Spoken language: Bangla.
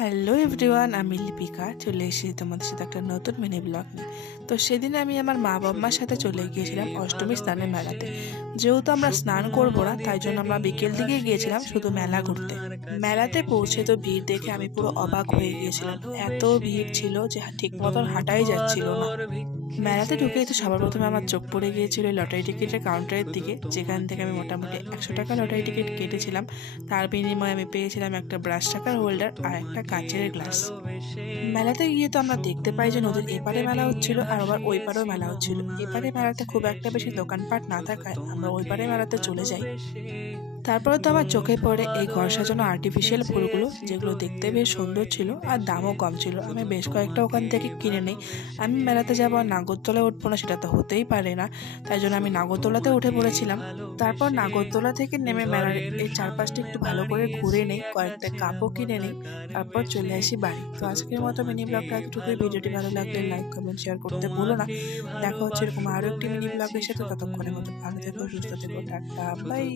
হ্যালো এভরিওয়ান, আমি লিপিকা চলে এসেছি তোমাদের সাথে একটা নতুন মিনি ব্লগ নিয়ে। তো সেদিন আমি আমার মা বাবার সাথে চলে গিয়েছিলাম অষ্টমী স্নানের মেলাতে। যেহেতু আমরা স্নান করবো না, তাই জন্য আমরা বিকেল দিকে গিয়েছিলাম শুধু মেলা ঘুরতে। মেলাতে পৌঁছে তো ভিড় দেখে আমি পুরো অবাক হয়ে গিয়েছিলাম। এত ভিড় ছিল যে ঠিক মতন হাঁটাই যাচ্ছিল না। মেলাতে ঢুকেই তো সবার প্রথমে আমার চোখ পড়ে গিয়েছিল এই লটারি টিকিটের কাউন্টারের দিকে, যেখান থেকে আমি মোটামুটি 100 টাকা লটারি টিকিট কেটেছিলাম। তার বিনিময়ে আমি পেয়েছিলাম একটা ব্রাশ টাকার হোল্ডার আর একটা কাচের গ্লাস। মেলাতে গিয়ে তো আমরা দেখতে পাই যে নদীর এপারে মেলা হচ্ছিল আর আবার ওই পারেও মেলা হচ্ছিল। এপারে মেলাতে খুব একটা বেশি দোকানপাট না থাকায় আমরা ওই পারে মেলাতে চলে যাই। তারপরে তো আমার চোখে পড়ে এই ঘর সাজানো আর্টিফিশিয়াল ফুলগুলো, যেগুলো দেখতে বেশ সুন্দর ছিল আর দামও কম ছিল। আমি বেশ কয়েকটা ওখান থেকে কিনে নিই। আমি মেলাতে যাবো আর নাগরদোলায় উঠবো না, সেটা তো হতেই পারে না। তাই জন্য আমি নাগরদোলাতে উঠে পড়েছিলাম। তারপর নাগরদোলা থেকে নেমে মেলার এই চারপাশটা একটু ভালো করে ঘুরে নেই, কয়েকটা কাপও কিনে নিই, তারপর চলে আসি বাড়ি। তো আজকের মতো মিনি ব্লগটা এতটুকুই। ভিডিওটি ভালো লাগলে লাইক কমেন্ট শেয়ার করতে ভুলো না। দেখা হচ্ছে এরকম আরো একটি মিনি ব্লগের সাথে। ততক্ষণের মতো ভালো থেকো, সুস্থ থেকো, টাটা, বাই।